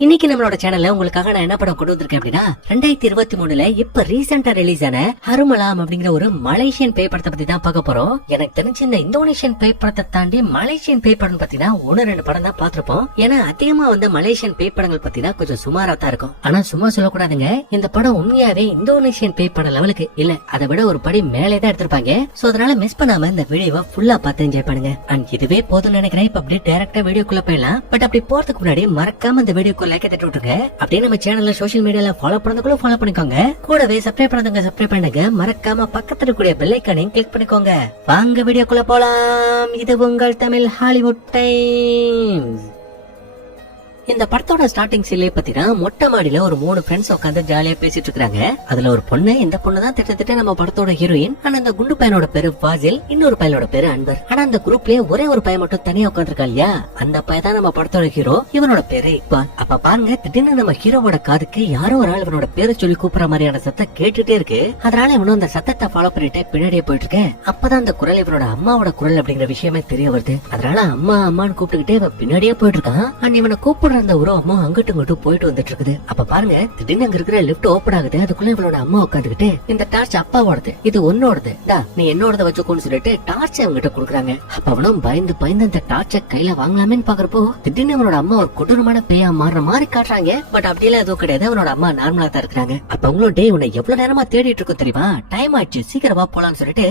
இன்னைக்கு நம்மளோட சேனல்ல உங்களுக்காக நான் என்ன படம் கொண்டு வந்திருக்கேன் அப்படின்னா 2023 இப்ப ரீசெண்டா ரிலீஸ் ஆன ஹருமலாம் அப்படிங்கிற ஒரு மலேசியன் பேய் படத்தை பத்தி தான் பார்க்க போறோம். எனக்கு தெரிஞ்ச இந்த இந்தோனேஷியன் பேய் படத்தை தாண்டி மலேசியன் பேய் படம் பத்தினா 1-2 படம் தான் பாத்திருப்போம். ஏன்னா அதிகமா வந்து மலேசியன் பேய் படங்கள் பத்தினா கொஞ்சம் சுமாரா தான் இருக்கும். ஆனா சும்மா சொல்லக்கூடாதுங்க, இந்த படம் உண்மையாவே இந்தோனேஷியன் பேய் படம் லெவலுக்கு இல்ல, அதை விட ஒரு படி மேலே தான் எடுத்திருப்பாங்க. சோ அதனால மிஸ் பண்ணாம இந்த வீடியோவை ஃபுல்லா பார்த்து என்ஜாய் பண்ணுங்க. அண்ட் இதுவே போதும்னு நினைக்கிறேன். இப்ப அப்படியே டைரக்டா வீடியோக்குள்ள போயிடலாம். பட் அப்படி போறதுக்கு முன்னாடி மறக்காம இந்த வீடியோ லைக் தட்டி விட்டுருங்க. அப்படியே நம்ம சேனல்ல சோஷியல் மீடியால ஃபாலோ பண்ணதுக்குள்ள ஃபாலோ பண்ணிக்கோங்க. கூடவே சப்ஸ்கிரைப் பண்ணாதவங்க சப்ஸ்கிரைப் பண்ணுங்க. மறக்காம பக்கத்துல இருக்கக்கூடிய பெல் ஐகானையும் கிளிக் பண்ணிக்கோங்க. வாங்க வீடியோக்குள்ள போலாம். இது உங்கள் தமிழ் ஹாலிவுட் டைம்ஸ். இந்த படத்தோட ஸ்டார்டிங் சீன்லயே பாத்தீங்கன்னா மொட்டை மாடியில ஒரு 3 ஃப்ரெண்ட்ஸ் உட்காந்து ஜாலியா பேசிட்டு இருக்காங்க. அதுல ஒரு பொண்ணு, இந்த பொண்ணு தான் திட்டத்திட்ட நம்ம படத்தோட ஹீரோயின். ஆனா அந்த குண்டு பையனோட பேரு ஃபாசில், இன்னொரு பையனோட பேரு அன்பர். ஆனா அந்த குரூப்லயே ஒரே ஒரு பையன் மட்டும் தனியா உட்காந்துருக்கா இல்லையா, அந்த பையன் தான் நம்ம படத்தோட ஹீரோ. இவனோட பேரு இக்பால். அப்ப பாருங்க, திடீர்னு நம்ம ஹீரோவோட காதுக்கு யாரோ ஒரு ஆள் இவனோட பேரை சொல்லி கூப்பிடுற மாதிரியான சத்தம் கேட்டுட்டே இருக்கு. அதனால இவனும் அந்த சத்தத்தை ஃபாலோ பண்ணிட்டு பின்னாடியே போயிட்டு இருக்க. அப்பதான் அந்த குரல் இவனோட அம்மாவோட குரல் அப்படிங்கிற விஷயமே தெரிய வருது. அதனால அம்மா அம்மான்னு கூப்பிட்டுக்கிட்டே இவன் பின்னாடியே போயிட்டு இருக்கான். அண்ட் இவனை கூப்பிடுற அந்த உருவமும் அங்கிட்டு இங்கிட்டும் போயிட்டு வந்துட்டு இருக்குது. அப்ப பாருங்க, திடீர்னு அங்க இருக்கிற லிப்ட் ஓபன் ஆகுது. அதுக்குள்ள இவளோட அம்மா உட்காந்துக்கிட்டு, இந்த டார்ச் அப்பாவோடது, இது உன்னோடது, நீ என்னோடத வச்சுக்கோன்னு சொல்லிட்டு டார்ச் அவங்கிட்ட குடுக்குறாங்க. அப்ப அவனும் பயந்து பயந்து அந்த டார்ச்சை கையில வாங்கலாமேன்னு பாக்குறப்போ திடீர்னு அவனோட அம்மா ஒரு கொடூரமான பேயா மாறுற மாதிரி காட்டுறாங்க. பட் அப்படியெல்லாம் எதுவும் கிடையாது. அவனோட அம்மா நார்மலா தான் இருக்கிறாங்க. அப்ப அவங்களும் டே உன்னை எவ்வளவு நேரமா தேடிட்டு இருக்கும் தெரியுமா, டைம் ஆயிடுச்சு, சீக்கிரமா போலான்னு சொல்லிட்டு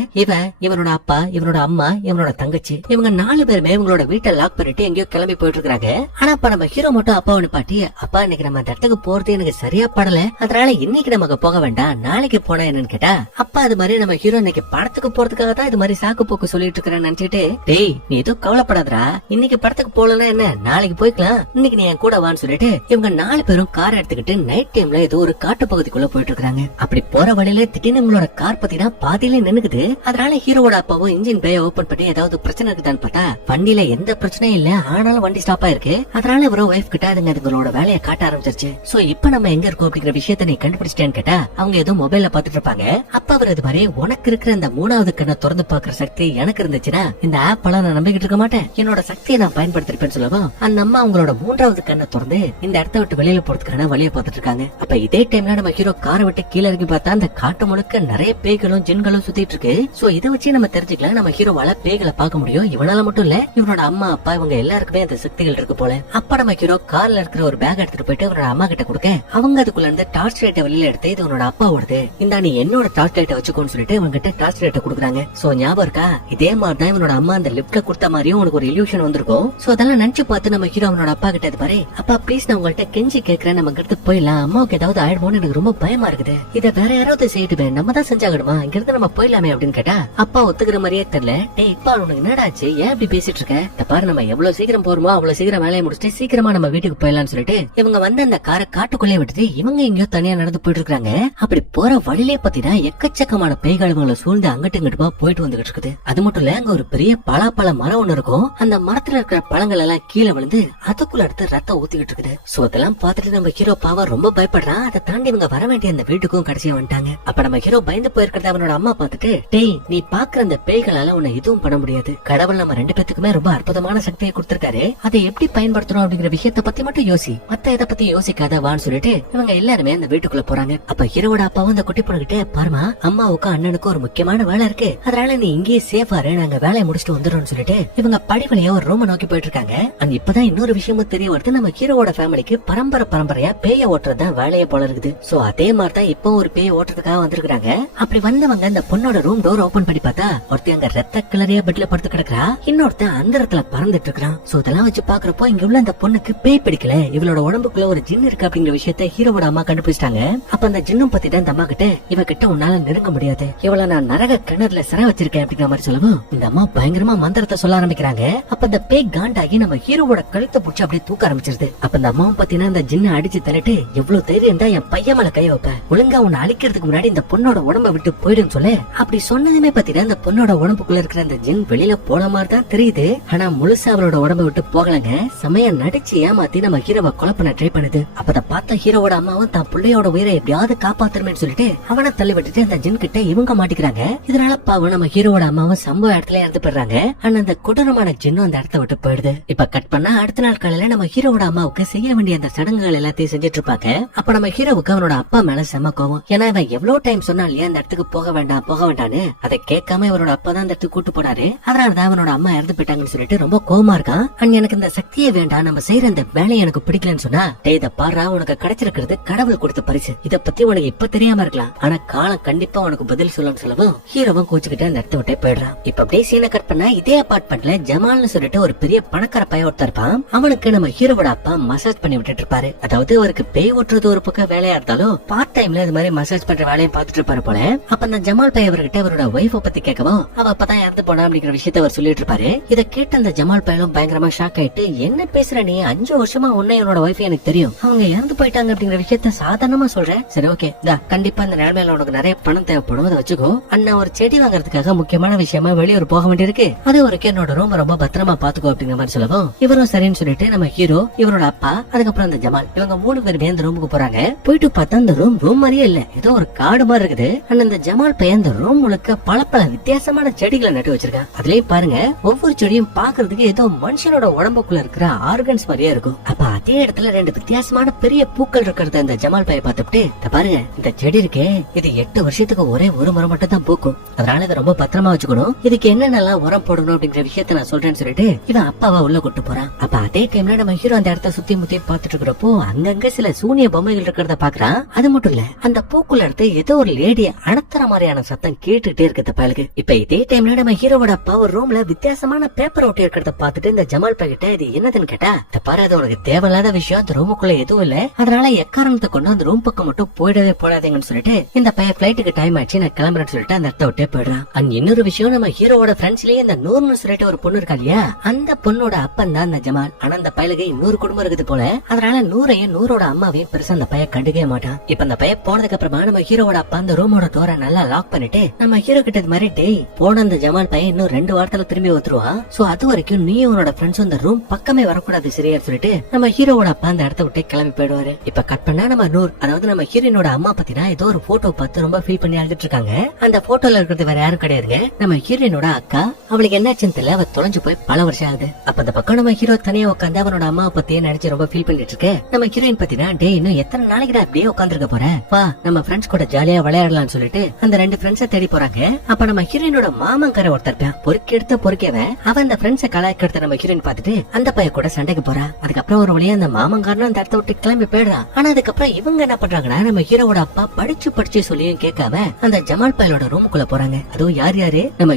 இவனோட அப்பா, இவனோட அம்மா, இவனோட தங்கச்சி, இவங்க 4 பேருமே இவங்களோட வீட்டை லாக் பண்ணிட்டு எங்கேயோ கிளம்பி போயிட்டு இருக்காங்க. ஆனா அப்ப நம்ம ஹீரோ மட்டும் அப்பாவை பாட்டி, அப்பா இன்னைக்கு நம்ம அந்த இடத்துக்கு போறது எனக்கு சரியா படல, அதனால இன்னைக்கு நமக்கு போக வேண்டாம், நாளைக்கு போனா என்னன்னு கேட்டா, அப்பா அது மாதிரி நம்ம ஹீரோ இன்னைக்கு படத்துக்கு போறதுக்காக தான் இது மாதிரி சாக்கு போக்கு சொல்லிட்டு இருக்கிறேன்னு நினைச்சிட்டு, டேய் நீ எதுவும் கவலைப்படாதரா, இன்னைக்கு படத்துக்கு போலனா என்ன, நாளைக்கு போய்க்கலாம், இன்னைக்கு நீ என் கூட வான்னு சொல்லிட்டு இவங்க 4 பேரும் கார் எடுத்துக்கிட்டு நைட் டைம்ல ஏதோ ஒரு காட்டு பகுதிக்குள்ள போயிட்டு இருக்காங்க. அப்படி போற வழியில திடீர்னு இவங்களோட கார் பத்தினா பாதியில நின்னுக்குது. அதனால ஹீரோவோட அப்பாவும் இன்ஜின் பேய ஓபன் பண்ணி ஏதாவது பிரச்சனை இருக்குதான்னு பார்த்தா வண்டியில எந்த பிரச்சனையும் இல்ல. ஆனாலும் வண்டி ஸ்டாப் ஆயிருக்கு. அதனால இவரோ வைஃப் கிட்ட அதுங்களோட வேலையை காட்ட ஆரம்பிச்சிருச்சு. சோ இப்ப நம்ம எங்க இருக்கோம் அப்படிங்கிற விஷயத்த நீ கண்டுபிடிச்சிட்டேன்னு கேட்டா அவங்க ஏதோ மொபைல்ல பாத்துட்டு இருப்பாங்க. அப்ப அவர் இது மாதிரி, உனக்கு இருக்கிற இந்த 3வது கண்ணை திறந்து பாக்குற சக்தி எனக்கு இருந்துச்சுன்னா இந்த ஆப் எல்லாம் நான் நம்பிக்கிட்டு இருக்க மாட்டேன், என்னோட சக்தியை நான் பயன்படுத்திருப்பேன்னு சொல்லவும் அந்த அம்மா அவங்களோட 3வது கண்ணை திறந்து இந்த இடத்த விட்டு வெளியில போறதுக்கான வழியை பார்த்துட்டு இருக்காங்க. அப்ப இதே டைம்ல நம்ம ஹீரோ காரை விட்டு கீழே இறங்கி பார்த்தா அந்த காட்டு முழுக்க நிறைய பேய்களும் ஜின்களும் சுத்திட்டு இருக்கு. சோ இதை வச்சு நம்ம தெரிஞ்சுக்கலாம் நம்ம ஹீரோவால பேய்களை பார்க்க முடியும். இவனால மட்டும் இல்ல, இவனோட அம்மா அப்பா இவங்க எல்லாருக்குமே அந்த சக்திகள் இருக்கு போல. அப்ப நம்ம ஹீரோ கார்ல இருக்கிற ஒரு பேக் எடுத்துட்டு போயிட்டு அவனோட அம்மா கிட்ட கொடுக்க அவங்க அதுக்குள்ள இருந்து டார்ச் லைட்டை வெளியில எடுத்து, இது உன்னோட அப்பா ஓடுது, இந்த நீ என்னோட டார்ச் லைட்டை வச்சுக்கோன்னு சொல்லிட்டு இவங்க கிட்ட டார்ச் லைட்டை கொடுக்குறாங்க. சோ ஞாபகம் இருக்கா, இதே மாதிரிதான் இவனோட அம்மா அந்த லிப்ட்ல கொடுத்த மாதிரியும் உனக்கு ஒரு இல்யூஷன் வந்திருக்கும். சோ அதெல்லாம் நினைச்சு பார்த்து நம்ம ஹீரோ அவனோட அப்பா கிட்ட இது பாரு, அப்பா ப்ளீஸ் நான் உங்கள்கிட்ட கெஞ்சி கேட்கிறேன், நம்ம கிட்ட போயிடலாம், அம்மாவுக்கு ஏதாவது ஆயிடுமோன்னு எனக்கு ரொம்ப பயமா இருக்குது, இதை வேற யாராவது செய்யட்டுமே, நம்ம தான் செஞ்சாகணுமா, இங்க இருந்து நம்ம போயிடலாமே அப்படின்னு கேட்டா அப்பா ஒத்துக்கிற மாதிரியே தெரியல. டேய் இப்பா உனக்கு என்னடாச்சு, ஏன் இப்படி பேசிட்டு இருக்க, இந்த பாரு நம்ம எவ்வளவு சீக்கிரம் போறோமோ அவ்வளவு சீக்கிரம் வேலையை முடிச்சுட்டு சீக்கிரமா நம்ம வீட்டுக்கு போயிடலாம்னு சொல்லிட்டு இவங்க வந்து அந்த காரை காட்டுக்குள்ளே விட்டுட்டு இவங்க எங்கயோ தனியா நடந்து போயிட்டு இருக்காங்க. அப்படி போற வழியிலே பாத்தீங்கன்னா எக்கச்சக்கமான பேய்களுங்களை சூழ்ந்து அங்கிட்டு இங்கிட்டுமா போயிட்டு வந்துகிட்டு இருக்குது. அது மட்டும் இல்ல, அங்க ஒரு பெரிய பலாப்பழ மரம் ஒண்ணு இருக்கும். அந்த மரத்துல இருக்கிற பழங்கள் எல்லாம் கீழே விழுந்து அதுக்குள்ள எடுத்து ரத்தம் ஊத்திக்கிட்டு இருக்குது. சோ அதெல்லாம் பாத்துட்டு நம்ம ஹீரோ பாவம் ரொம்ப பயப்படுறான். அதை தாண்டி இவங்க வர வேண்டிய அந்த வீட்டுக்கும் கடைசியா வந்துட்டாங்க. அப்ப நம்ம ஹீரோ பயந்து போயிருக்கிறத அவனோட அம்மா பாத்துட்டு, டேய் நீ பாக்குற அந்த பேய்களால உன்னை எதுவும் பண்ண முடியாது, கடவுள் நம்ம 2 பேத்துக்குமே ரொம்ப அற்புதமான சக்தியை கொடுத்திருக்காரு, அதை எப்படி பயன்படுத்தணும் அப்படிங்கிற விஷயத்த பத்தி மட்டும் யோசி, மத்த இதை பத்தி யோசிக்காத வான்னு சொல்லிட்டு இவங்க எல்லாருமே அந்த வீட்டுக்குள்ள போறாங்க. அப்ப ஹீரோட அப்பாவும் அந்த குட்டி பொண்ணுகிட்ட, பாருமா அம்மாவுக்கும் அண்ணனுக்கும் ஒரு முக்கியமான வேலை இருக்கு, அதனால நீ இங்கேயே சேஃபா இரு, நாங்க வேலையை முடிச்சுட்டு வந்துடுறோம்னு சொல்லிட்டு இவங்க படிவழியா ஒரு ரூம் நோக்கி போயிட்டு இருக்காங்க. அங்க இப்பதான் இன்னொரு விஷயமும் தெரிய வருது, நம்ம ஹீரோவோட ஃபேமிலிக்கு பரம்பரையா பேய ஓட்டுறதுதான் வேலையை போல இருக்குது. சோ அதே மாதிரிதான் இப்போ ஒரு பேய ஓட்டுறதுக்காக வந்திருக்காங்க. அப்படி வந்தவங்க அந்த பொண்ணோட ரூம் டோர் ஓபன் பண்ணி பார்த்தா ஒருத்தன் அங்க ரத்த கிளறியா பெட்ல படுத்து கிடக்குறா, இன்னொருத்தன் அந்த இடத்துல பறந்துட்டு இருக்கான். சோ இதெல்லாம் வச்சு பாக்குறப்போ இங்க உள்ள அந்த பொண்ணுக்கு பேய் பிடிக்கல, இவளோட உடம்புக்குள்ள ஒரு ஜின் இருக்கு அப்படிங்கிற விஷயத்த ஹீரோவோட அம்மா கண்டுபிடிச்சிட்டாங்க. அப்ப அந்த ஜின்னும் பத்தி தான் இந்த அம்மா கிட்ட, இவ கிட்ட உன்னால நெருங்க முடியாது, இவள நான் நரக கிணறுல சிறை வச்சிருக்கேன் அப்படிங்கிற மாதிரி சொல்லவும் இந்த அம்மா பயங்கரமா மந்திரத்தை சொல்ல ஆரம்பிக்கிறாங்க. அப்ப அந்த பேய் காண்டாகி நம்ம ஹீரோவோட கழுத்தை புடிச்சு அப்படியே தூக்க ஆரம்பிச்சிருது. அப்ப அந்த அம்மாவும் பாத்தீங்கன்னா அந்த ஜின்னை அடிச்சு தள்ளிட்டு, எவ்வளவு தைரியம் தான் என் பையன் மேல கை வைப்ப, ஒழுங்கா உன்னை அழிக்கிறதுக்கு முன்னாடி இந்த பொண்ணோட உடம்ப விட்டு போயிடுன்னு சொல்ல, அப்படி சொன்னதுமே பாத்தீங்கன்னா அந்த பொண்ணோட உடம்புக்குள்ள இருக்கிற அந்த ஜின் வெளியில போன மாதிரி தான் தெரியுது. ஆனா முழுசா அவளோட உடம்ப விட்டு போகலங்க, செமையா நடிச்சு ஏமாத்தி நம்ம ஹீரோவை கொலை பண்ண ட்ரை பண்ணுது. அப்ப பார்த்த ஹீரோவோட அம்மாவும் தான் பிள்ளையோட உயிரை எப்படியாவது காப்பாத்தணும்னு சொல்லிட்டு அவனை தள்ளி விட்டுட்டு அந்த ஜின் கிட்ட இவங்க மாட்டிக்கிறாங்க. இதனால பாவம் நம்ம ஹீரோவோட அம்மாவும் சம்பவ இடத்துல இறந்து போயிடுறாங்க. ஆனா அந்த கொடூரமான ஜின்னும் அந்த இடத்த விட்டு போயிடுது. இப்ப கட் பண்ணா அடுத்த நாள் காலையில நம்ம ஹீரோவோட அம்மாவுக்கு செய்ய வேண்டிய அந்த சடங்குகள் எல்லாத்தையும் செஞ்சுட்டு இருப்பாங்க. அப்ப நம்ம ஹீரோவுக்கு அவனோட அப்பா மேல செம கோவம். ஏன்னா இவன் எவ்வளவு டைம் சொன்னா இல்லையா அந்த இடத்துக்கு போக வேண்டாம்னு அதை கேட்காம இவரோட அப்பா தான் அந்த இடத்துக்கு கூட்டு போனாரு. அதனாலதான் அவனோட அம்மா இறந்து போயிட்டாங்கன்னு சொல்லிட்டு ரொம்ப கோவமா இருக்கான். அண்ட் எனக்கு இந்த சக்தியே வேண்டாம், நம்ம செய்யற இந்த வேலையை எனக்கு பிடிக்கலன்னு சொன்னா, டேய் இத பாரு, உனக்கு கிடைச்சிருக்கிறது கடவுள் கொடுத்த பரிசு. இத பத்தி உனக்கு இப்ப தெரியாம இருக்கலாம், ஆனா காலம் கண்டிப்பா உனக்கு பதில் சொல்லணும்னு சொல்லவும் ஹீரோவும் கோச்சுக்கிட்டு அந்த இடத்த விட்டே போயிடுறான். இப்ப அப்படியே சீனை கட் பண்ணா இதே அபார்ட்மெண்ட்ல ஜமால்னு சொல்லிட்டு ஒரு பெரிய பணக்கார பையன் ஒருத்தர் இருப்பான். அவனுக்கு நம்ம ஹீரோவோட அப்பா மசாஜ் பண்ணி விட்டுட்டு இருப்பாரு. அதாவது அவருக்கு பேய் ஓட்டுறது ஒரு பக்கம் வேலையா இருந்தாலும் பார்ட் டைம்ல இது மாதிரி மசாஜ் பண்ற வேலையை பார்த்துட்டு இருப்பாரு போல. அப்ப அந்த ஜமால் பையன் அவர்கிட்ட அவரோட ஒய்ஃபை பத்தி கேட்கவும் அவ அப்பதான் இறந்து போனா அப்படிங்கிற விஷயத்த அவர் சொல்லிட்டு இருப்பாரு. இதை கேட்டு அந்த ஜமால் பையனும் பயங்கரமா ஷாக் ஆயிட்டு, என்ன பேசுற நீ, 5 வருஷமா உன்னை என்னோட ஒய்ஃப் எனக்கு தெரியும், அவங்க இறந்து போயிட்டாங்க அப்படிங்கிற விஷயத்த சாதாரணமா சொல்றேன். சரி ஓகே, கண்டிப்பா இந்த நிலைமையில உனக்கு நிறைய பணம் தேவைப்படும், அதை வச்சுக்கோ. அண்ணா ஒரு செடி வாங்குறதுக்காக முக்கியமான விஷயமா வெளியூர் போக வேண்டியிருக்கு, அது வரைக்கும் என்னோட ரூம் ரொம்ப பத்திரமா பாத்துக்கோ அப்படிங்கிற மாதிரி சொல்லவும் இவரும் சரின்னு சொல்லிட்டு நம்ம ஹீரோ, இவரோட அப்பா, அதுக்கப்புறம் அந்த ஜமால் இவங்க 3 பேருமே அந்த ரூமுக்கு போறாங்க. போயிட்டு பார்த்தா அந்த ரூம் மாதிரியே இல்ல, ஏதோ ஒரு காடு மாதிரி இருக்குது. அந்த ஜமால் பையன் அந்த ரூம் முழுக்க பல வித்தியாசமான செடிகளை நட்டு வச்சிருக்கான். அதுலயும் பாருங்க, ஒவ்வொரு செடியும் பாக்குறதுக்கு ஏதோ மனுஷனோட உடம்புக்குள்ள இருக்கிற ஆர்கன்ஸ் மாதிரியே இருக்கும். அப்ப அதே இடத்துல 2 வித்தியாசமான பெரிய பூக்கள் இருக்கிறத அந்த ஜமால் பையன் பார்த்துட்டு, பாருங்க இந்த செடி இருக்கே, இது 8 வருஷத்துக்கு ஒரே ஒரு முறை மட்டும் தான் பூக்கும், அதனால இதை ரொம்ப பத்திரமா வச்சுக்கணும், இதுக்கு என்னென்னலாம் உரம் போடணும் அப்படிங்கிற விஷயத்த நான் சொல்றேன்னு சொல்லிட்டு இவன் அப்பாவை உள்ள கூட்டு போறான். அப்ப அதே டைம்ல நம்ம ஹீரோ அந்த இடத்த சுத்தி முத்தி பாத்துட்டு இருக்கிறப்போ அங்கங்க சில சூனிய பொம்மைகள் இருக்கிறத பாக்குறான். அது மட்டும் இல்ல, அந்த பூக்குள்ள எடுத்து ஏதோ ஒரு லேடி அணத்துற மாதிரியான சத்தம் கேட்டுட்டே இருக்குது பயலுக்கு. இப்ப இதே டைம்ல நம்ம ஹீரோவோட அப்பா ஒரு ரூம்ல வித்தியாசமான பேப்பர் ஒட்டி இருக்கிறத பாத்துட்டு இந்த ஜமால் பையிட்ட இது என்னதுன்னு கேட்டா, பாரு அது உனக்கு தேவையில்லாத விஷயம், அந்த ரூமுக்குள்ள எதுவும் இல்ல, அதனால எக்காரணத்தை கொண்டு அந்த ரூம் பக்கம் மட்டும் போடாதீங்கன்னு சொல்லிட்டு இந்த பையன் பிளைட்டுக்கு டைம் ஆச்சு நான் கிளம்புறேன்னு சொல்லிட்டு அந்த இடத்த விட்டே போயிடுறான். அண்ட் இன்னொரு விஷயம், நம்ம ஹீரோவோட ஃப்ரெண்ட்ஸ்லயே இந்த நூறுன்னு சொல்லிட்டு ஒரு பொண்ணு இருக்கா இல்லையா, அந்த பொண்ணோட அப்பன் தான் அந்த ஜமால். ஆனா அந்த பயலுக்கு இன்னொரு குடும்பம் இருக்குது போல, அதனால நூறோட அம்மாவையும் பெருசா அந்த பையன் கண்டுக்கவே மாட்டான். இப்ப அந்த பையன் போனதுக்கு அப்புறமா நம்ம ஹீரோவோட அப்பா அந்த ரூமோட டோரை நல்லா லாக் பண்ணிட்டு நம்ம ஹீரோ கிட்ட இது மாதிரி, டேய் போன அந்த ஜமால் பையன் இன்னும் 2 வாரத்துல திரும்பி வந்துருவான், சோ அது வரைக்கும் நீ உன்னோட ஃப்ரெண்ட்ஸ் அந்த ரூம் பக்கமே வரக்கூடாது சரியா சொல்லிட்டு நம்ம ஹீரோவோட அப்பா அந்த இடத்த விட்டு கிளம்பி போயிடுவாரு. இப்ப கட் பண்ணா நம்ம நூர், அதாவது நம்ம ஹீரோனோட அம்மா பத்தினா ஏதோ ஒரு போட்டோ பார்த்து ரொம்ப ஃபீல் பண்ணி அழுதுட்டு இருக்காங்க. அந்த போட்டோல இருக்கிறது வேற யாரும் கிடையாதுங்க, நம்ம ஹீரோனோட அக்கா. அவளுக்கு என்னாச்சுன்னு தெரியல, அவ தொலைஞ்சு போய் பல வருஷம் ஆகுது. அப்ப அந்த பக்கம் நம்ம ஹீரோ தனியா உட்காந்து அவனோட அம்மா பத்தியே நினைச்சு ரொம்ப ஃபீல் பண்ணிட்டு இருக்கு. நம்ம ஹீரோயின் பத்தினா, டே இன்னும் எத்தனை நாளைக்கு அப்படியே உட்காந்துருக்க போற, வா நம்ம ஃப்ரெண்ட்ஸ் கூட ஜாலியா விளையாடலாம்னு சொல்லிட்டு அந்த 2 ஃப்ரெண்ட்ஸை தேடி போறாங்க. அப்ப நம்ம ஹீரோயினோட மாமங்கார ஒருத்தர் பொறுக்கவன் அவன் அந்த ஃப்ரெண்ட்ஸை கலாய்க்கிறத நம்ம ஹீரோயின் பார்த்துட்டு அந்த பைய கூட சண்டைக்கு போறா. அதுக்கப்புறம் ஒரு வழியா அந்த மாமங்காரனும் அந்த இடத்த விட்டு கிளம்பி போயிடுறான். ஆனா அதுக்கப்புறம் இவங்க என்ன பண்றாங்கன்னா, நம்ம ஹீரோவோட அப்பா படிச்சு சொல்லியும் கேட்காம அந்த ஜமால் பையலோட ரூமுக்குள்ள போறாங்க. அதுவும் யாரு, நம்ம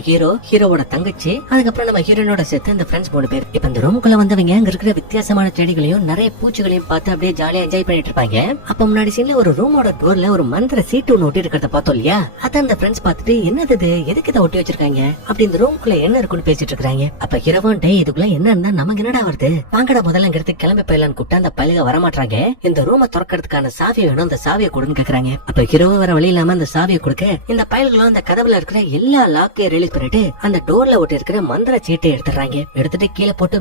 ஹீரோவோட தங்கச்சி, அதுக்கப்புறம் நம்ம ஹீரோயினோட சேர்த்து அந்த ஃப்ரெண்ட்ஸ் 3 பேர். இப்ப இந்த ரூமுக்குள்ள வந்தவங்க அங்க இருக்கிற வித்தியாசமான செடிகளையும் நிறைய பூச்சிகளையும் பார்த்து அப்படியே ஜாலியா என்ஜாய் பண்ணிட்டு இருப்பாங்க. அப்ப முன்னாடி சீன்ல ஒரு ரூமோட டோர்ல ஒரு மந்திர சீட்டு ஒண்ணு ஒட்டி இருக்கிறத பார்த்தோம் இல்லையா, அத அந்த ஃப்ரெண்ட்ஸ் பார்த்துட்டு என்னது இது, எதுக்கு இதை ஒட்டி வச்சிருக்காங்க அப்படி இந்த ரூமுக்குள்ள என்ன இருக்குன்னு பேசிட்டு இருக்காங்க. அப்ப ஹீரோவும், டே இதுக்குள்ள என்ன நமக்கு என்னடா வருது, வாங்கடா முதல்ல இங்க எடுத்து கிளம்பி போயிடலான்னு கூப்பிட்டு அந்த பையக வரமாட்டாங்க. இந்த ரூமை திறக்கிறதுக்கான சாவி வேணும், அந்த சாவியை கொடுன்னு கேக்குறாங்க. அப்ப ஹீரோவும் வர வழி இல்லாம அந்த சாவியை கொடுக்க இந்த பயல்களும் அந்த கதவுல இருக்கிற எல்லா லாக்கையும் ரிலீஸ் பண்ணிட்டு அந்த டோர்ல ஒட்டி இருக்கிற மந்திர சீட்டை எடுத்துறாங்க. எடுத்துட்டு கீழே போட்டு